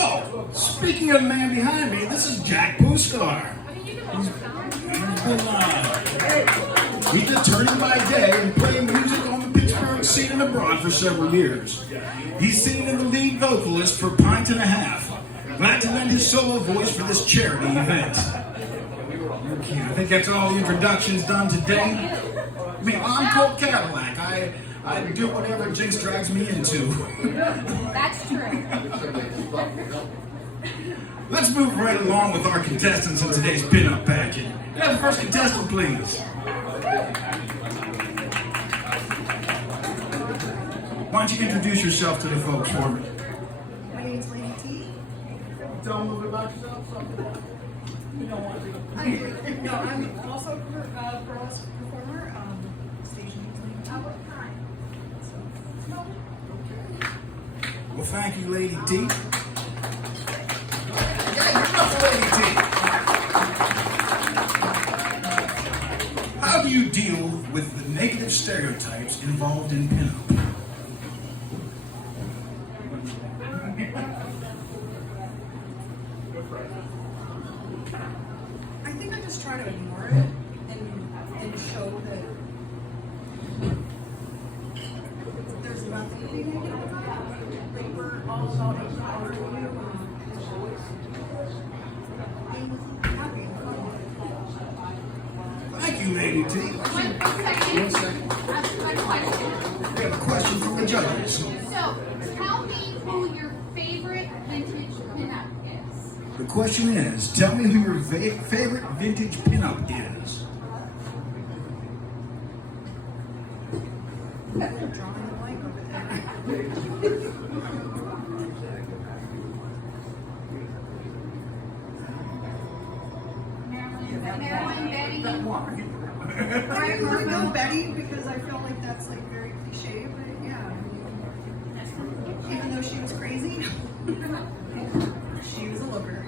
Oh, speaking of the man behind me, this is Jack Puskar. He's been turning by day and playing music on the Pittsburgh scene and abroad for several years. He's singing in the lead vocalist for Pint and a Half. Glad to lend his solo voice for this charity event. Okay, I think that's all the introductions done today. I mean, I'm Colt Cadillac. I do whatever Jinx drags me into. That's true. Let's move right along with our contestants in today's pinup pageant. Can I have the first contestant, please? Why don't you introduce yourself to the folks for me? My name's Lady T. Tell them a little bit about yourself. I'm also a burlesque performer. Stage name's Lady T. Well, thank you, Lady T. Lady T. How do you deal with the negative stereotypes involved in pinup? I think I just try to ignore it and show that there's nothing to be negative about. Like we're all about empowering you and being happy and fun. Thank you, Lady T. One second. A question. We have a question from the judges. So, tell me who your favorite vintage pinup is. The question is, tell me who your favorite vintage pinup is. Drawing the blank over there. Marilyn, Betty. I'm gonna go Betty because I feel like that's like very cliche, but yeah. Even though she was crazy, she was a looker.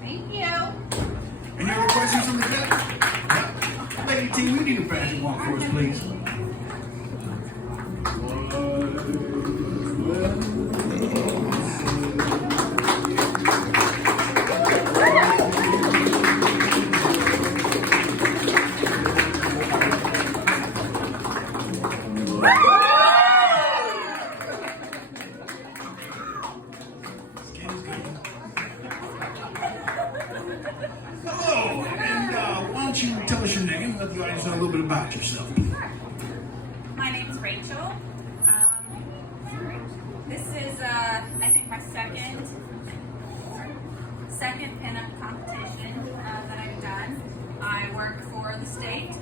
Thank you. Any other questions from the judge? Yep. Lady T, we need a fashion walk for us, please. Hello, and why don't you tell us your name and let the audience know a little bit about yourself. My name is Rachel. This is, I think, my second pinup competition that I've done. I work for the state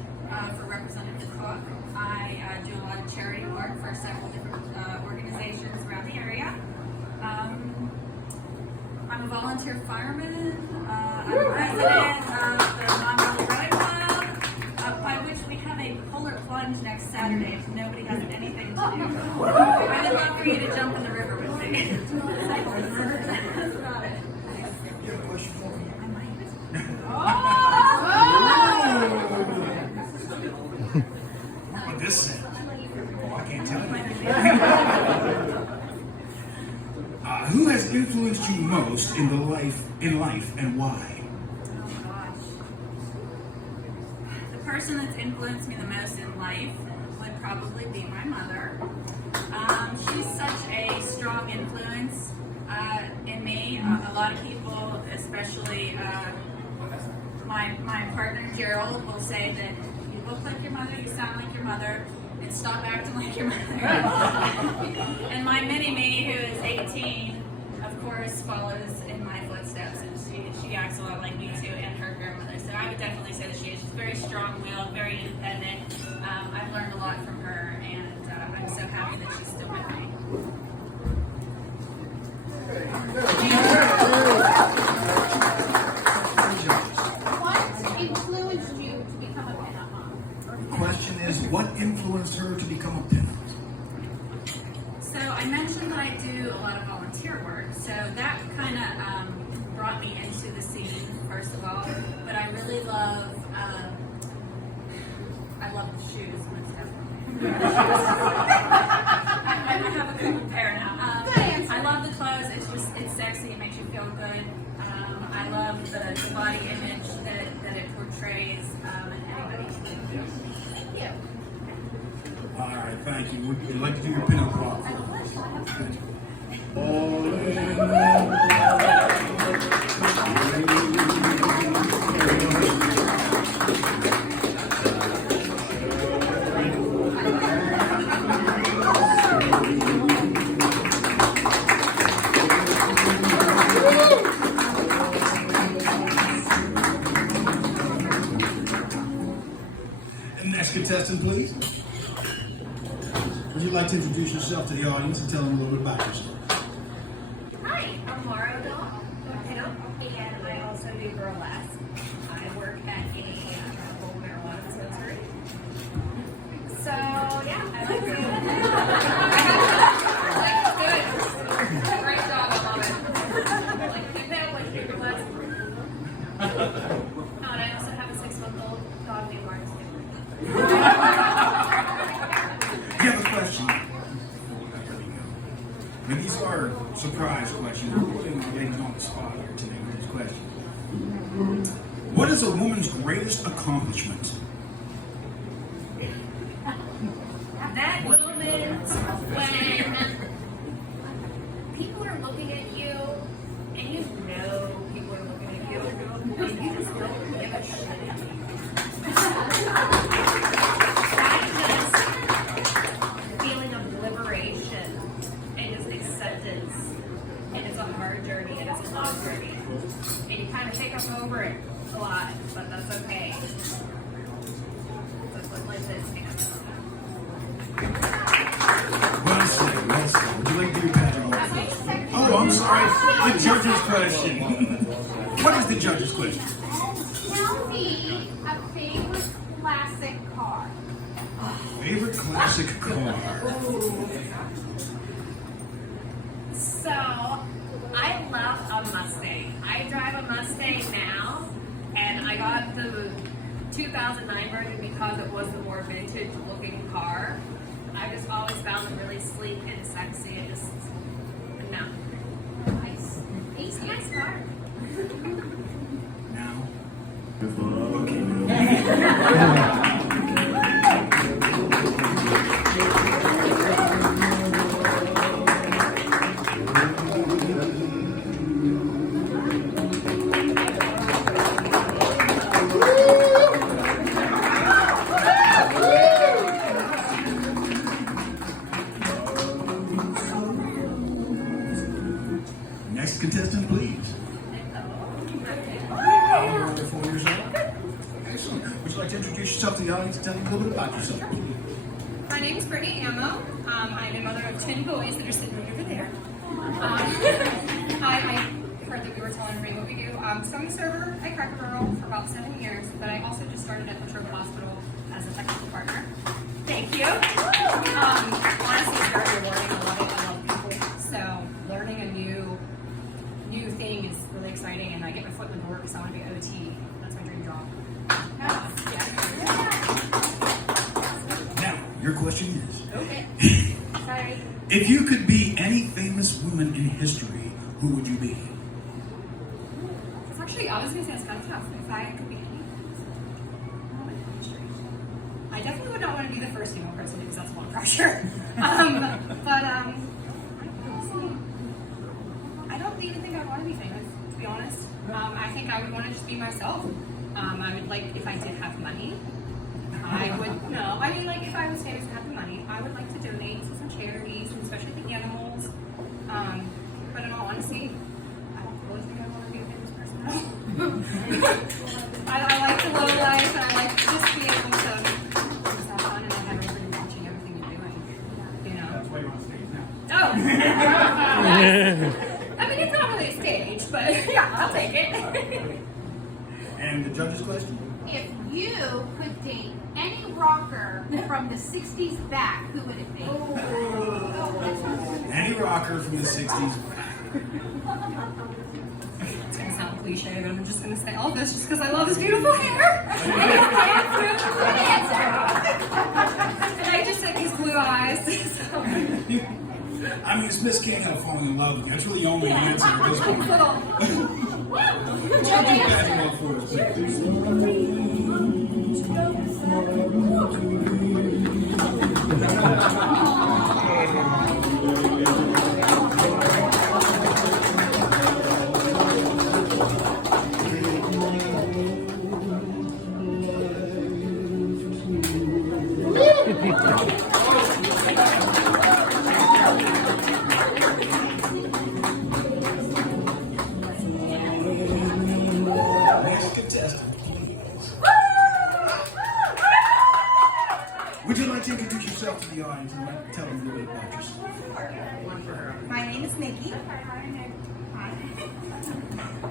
for Representative Cook. I do a lot of charity work for several different organizations around the area. I'm a volunteer fireman. I'm a resident of the Non-Rubber Rowing Club, by which we have a polar plunge next Saturday if nobody has anything to do. I would love for you to jump in the river with me. That's about it. You have a question for me? I might. What this says? Oh, I can't tell you. Who has influenced you most in life, and why? Oh gosh. The person that's influenced me the most in life would probably be my mother. She's such a strong influence in me. A lot of people, especially my partner Gerald, will say that you look like your mother, you sound like your mother, and stop acting like your mother. And my mini-me, who is 18, of course, follows in my footsteps, and she acts a lot like me too, and her grandmother. So I would definitely say that she's very strong-willed, very independent. I've learned a lot from her, and I'm so happy that she's still with me. What influenced you to become a pinup mom? The question is, what influenced her to become a pinup? So I mentioned that I do a lot of volunteer work, so that kind of brought me into the scene, first of all. But I really love, I love the shoes, most definitely. feel good. I love the body image that it portrays in anybody. Thank you. All right, thank you. Would you like to do your pinup walk? Next contestant, please. Would you like to introduce yourself to the audience and tell them a little bit about yourself? Hi, I'm Laura O'Donnell, and I also do burlesque. I work at a medical marijuana dispensary. So yeah, I like good. Great job, I love it. Like do that, like do burlesque. Oh, and I also have a 6-month-old dog named Martin. Do you have a question? I mean, these are surprise questions. We're putting the ladies on the spot here today with these questions. What is a woman's greatest accomplishment? That moment when people are looking at you and you know people are looking at you and you just don't give a shit. That feeling of liberation and just acceptance, and it's a hard journey and it's a long journey, and you kind of take up over it a lot, but that's okay. That's what life is. Well said, well said. Would you like to do your pattern? Oh, I'm sorry. The judge's question. What is the judge's question? Tell me a favorite classic car. Favorite classic car? So, I love a Mustang. I drive a Mustang now, and I got the 2009 version because it was the more vintage looking car. I just always found it really sleek and sexy and just, no. Nice. It's a nice car. Now? Okay, now. Next contestant, please. You're under 4 years old. Excellent. Would you like to introduce yourself to the audience and tell them a little bit about yourself? My name is Brittany Ammo. I'm a mother of 10 boys that are sitting right over there. I heard that we were telling everybody what we do. So I'm a server at Cracker Barrel for about 7 years, but I also just started at the Sherwood Hospital as a technical partner. Thank you. Honestly, it's very rewarding. I love it. I love people. So learning a new thing is really exciting, and I get my foot in the door because I want to be OT. That's my dream job. Now, your question is, Okay. Sorry. if you could be any famous woman in history, who would you be? It's actually, I was going to say it's kind of tough. If I could be any, I definitely would not want to be the first female president because that's a lot of pressure. I don't even think I want to be famous, to be honest. I think I would want to just be myself. I would like, if I did have money, I would, no, I mean, like, if I was famous and had the money, I would like to donate to some charities, and especially the animals. But in all honesty, I don't really think I want to be a famous person. I like the low life, and I like to just be able to just have fun and have everybody watching everything you're doing. You know? That's why you're on stage now. Oh! Yes. I mean, it's not really a stage, but yeah, I'll take it. And the judge's question? If you could date any rocker from the 60s back, who would it be? Any rocker from the 60s. It's gonna sound cliche, but I'm just gonna say all this just because I love his beautiful hair. And his handsome. And I just like his blue eyes. So. I mean, Smith can't help falling in love with you. That's really the only answer at this point. Basketball for us. Next contestant, please. Would you like to introduce yourself to the audience and tell them a little bit about yourself? My name is Nikki. Hi.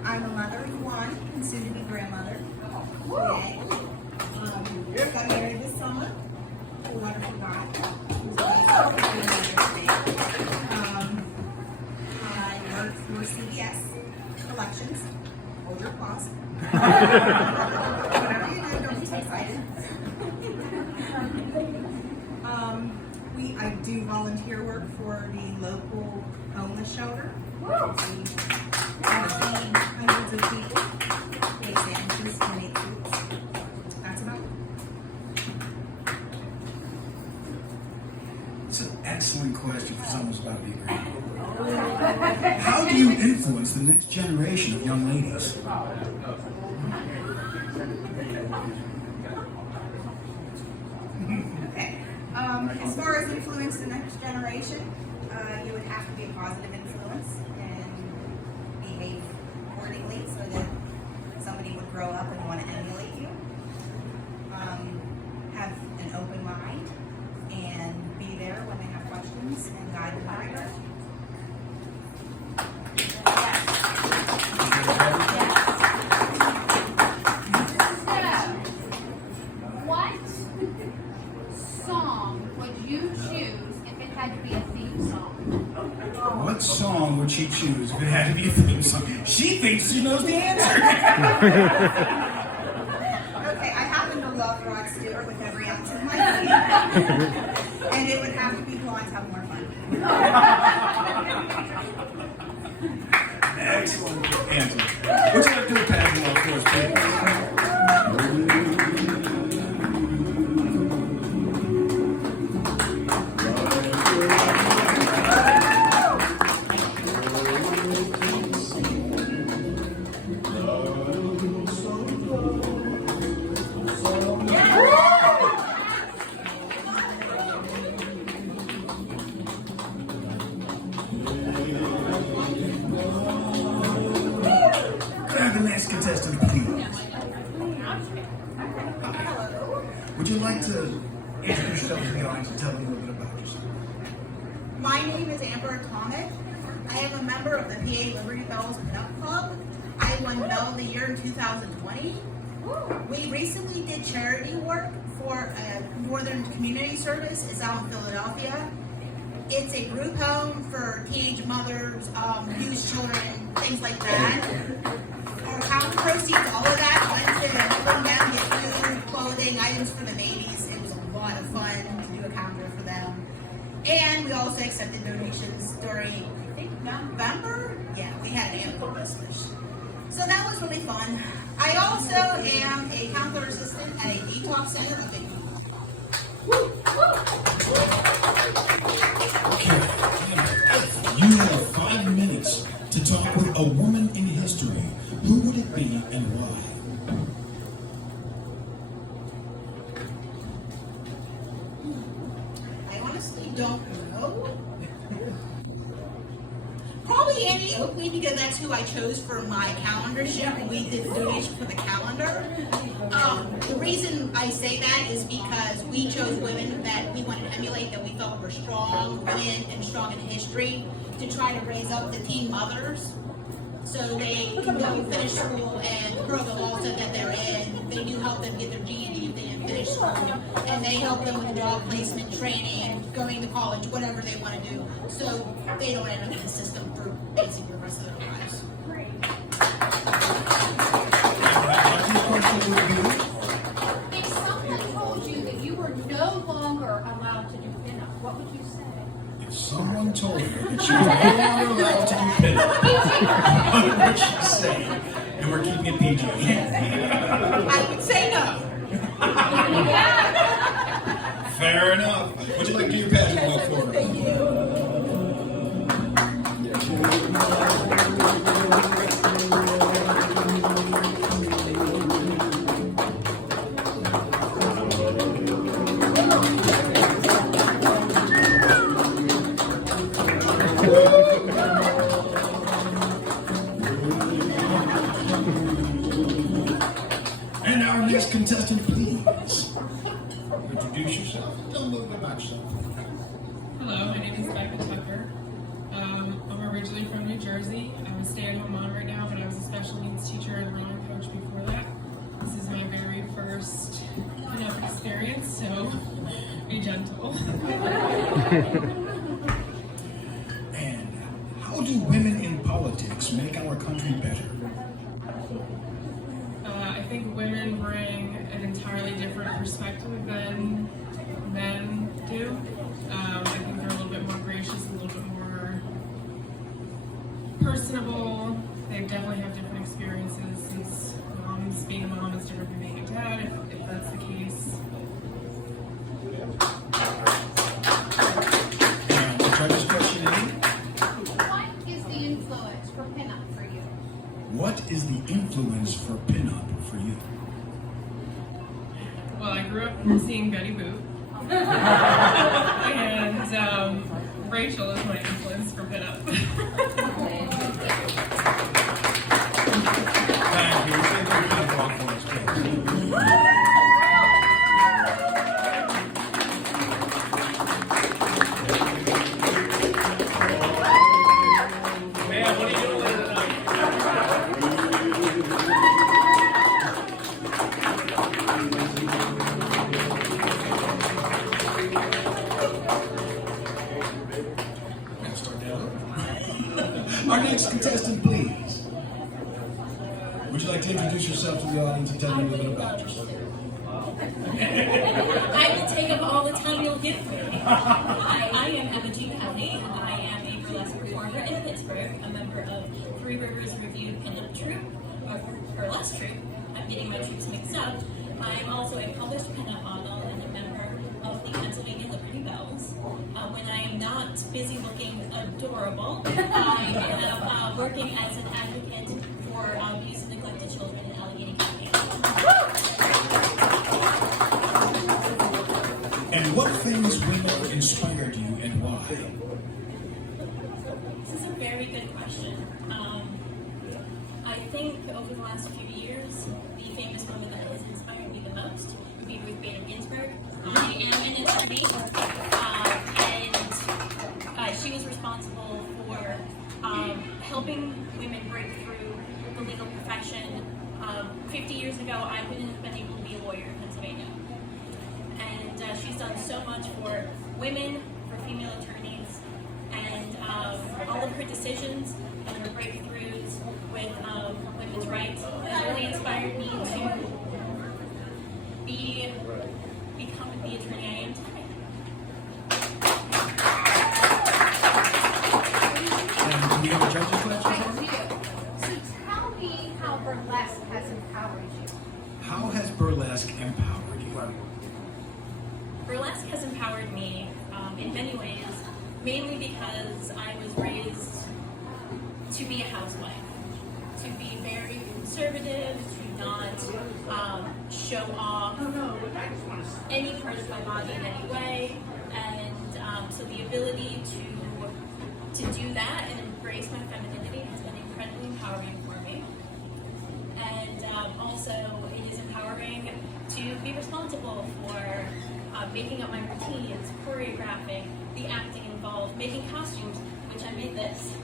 I'm a mother of one and soon to be grandmother. Yay. Got married this summer. A wonderful guy. Who's amazing. I work for CBS Collections. Hold your applause. Whatever you do, don't be too excited. I do volunteer work for the local homeless shelter. I feed hundreds of people, make sandwiches, donate foods. That's about it. It's an excellent question for someone who's about to be a grandmother. How do you influence the next generation of young ladies? Okay. As far as influence the next generation, you would have to be a positive influence and behave accordingly so that somebody would grow up and want to emulate you. Have an open mind and be there when they have questions and guide them in the right direction. What song would you choose if it had to be a theme song? What song would she choose if it had to be a theme song? She thinks she knows the answer. Okay, I happen to love Rod Stewart with every ounce of my being. And it would have to be Blondes Have More Fun. Excellent answer. Would you like to do a paddle off for us, please? Grab the next contestant, please. Would you like to introduce yourself to the audience and tell them a little bit about yourself? My name is Amber Atomic. I am a member of the PA Liberty Bells Pinup Club. I won Belle of the Year in 2020. We recently did charity work for Northern Community Service. It's out in Philadelphia. It's a group home for teenage mothers, used children, things like that. Our account proceeds, all of that went to helping them get food, clothing, items for the babies. It was a lot of fun to do a calendar for them. And we also accepted donations during, I think, November. Yeah, we had an animal Christmas. So that was really fun. I also am a counselor assistant at a detox center up in You have 5 minutes to talk with a woman in history. Who would it be and why? I honestly don't know. Probably Annie Oakley because that's who I chose for my calendar shoot. We did the donation for the calendar. The reason I say that is because we chose women that we wanted to emulate, that we felt were strong women and strong in history, to try to raise up the teen mothers so they can go finish school and further the laws that they're in. They do help them get their GED if they didn't finish school, and they help them with job placement training, going to college, whatever they want to do, so they don't end up in the system for basically the rest of their lives. If someone told you that you were no longer allowed to do pinup, what would you say? If Someone told her that she was no longer allowed to do pinup. What she said, and we're keeping it PG. I would say no. Fair enough. Would you like to do your pageant walk for her? And our next contestant, please. Introduce yourself. Tell a little bit about yourself. Hello, my name is Becca Tucker. I'm originally from New Jersey. I'm a stay-at-home mom right now, but I was a special needs teacher and runner coach before that. This is my very first enough experience, so be gentle. And how do women in politics make our country better? I think women bring an entirely different perspective than men do. I think they're a little bit more gracious, a little bit more personable. They definitely have different experiences since being a mom is different from being a dad, if that's the case. And the judge's question is, What is the influence for pinup for you? what is the influence for pinup for you? Well, I grew up seeing Betty Boop. And Rachel is my influence for pinup. Thank you. Say a little pinup walk for us, please. Man, what are you doing later tonight? Let's start that over. Our next contestant, please. Would you like to introduce yourself to the audience and tell me a little bit about yourself? I will take up all the time you'll give me. Hi, I am Emma G. County. I am a burlesque performer in Pittsburgh, a member of Three Rivers Review Pinup Troupe, or burlesque troupe. I'm getting my troops mixed up. I am also a published pinup model and a member of the Pennsylvania Liberty Bells. When I am not busy looking adorable, I am working as an advocate for abused and neglected children in Allegheny County. And what famous women inspired you and why? This is a very good question. I think over the last few years, the famous woman that has inspired me the most would be Ruth Bader Ginsburg. I am an attorney, and she was responsible for helping women break through the legal profession. 50 years ago, I wouldn't have been able to be a lawyer in Pennsylvania. And she's done so much for women, for female attorneys, and all of her decisions and her breakthroughs with women's rights has really inspired me to become the attorney I am today. And do we have a judge's question I for me? do. So tell me how burlesque has empowered you. How has burlesque empowered you? Burlesque has empowered me in many ways, mainly because I was raised to be a housewife, to be very conservative, to not show off any part of my body in any way, and so the ability to do that and embrace my femininity has been incredibly empowering for me. And also, it is empowering to be responsible for making up my routines, choreographing, the acting involved, making costumes, which I made this,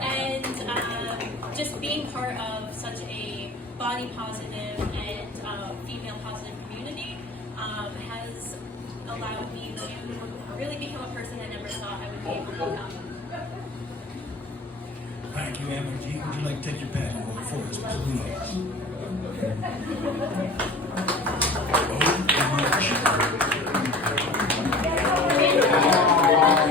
and just being part of such a body positive and female positive community has allowed me to really become a person I never thought I would be able to become. Thank you, Emma G. Would you like to take your pageant walk for us, please? Oh, my.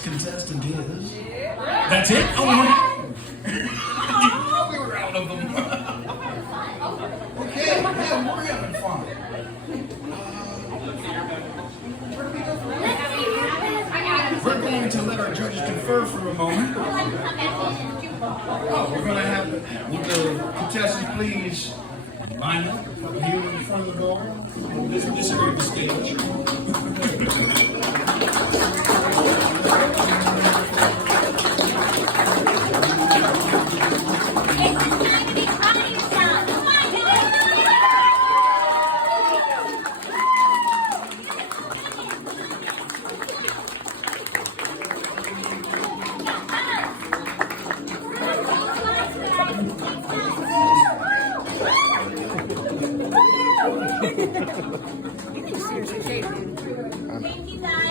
next contestant is. That's it? Oh, we were out of them. Okay, yeah, we're having fun. We're going to let our judges confer for a moment. Oh, we're going to have, would the contestants please line up here in front of the door? This area of the stage. Thank you guys.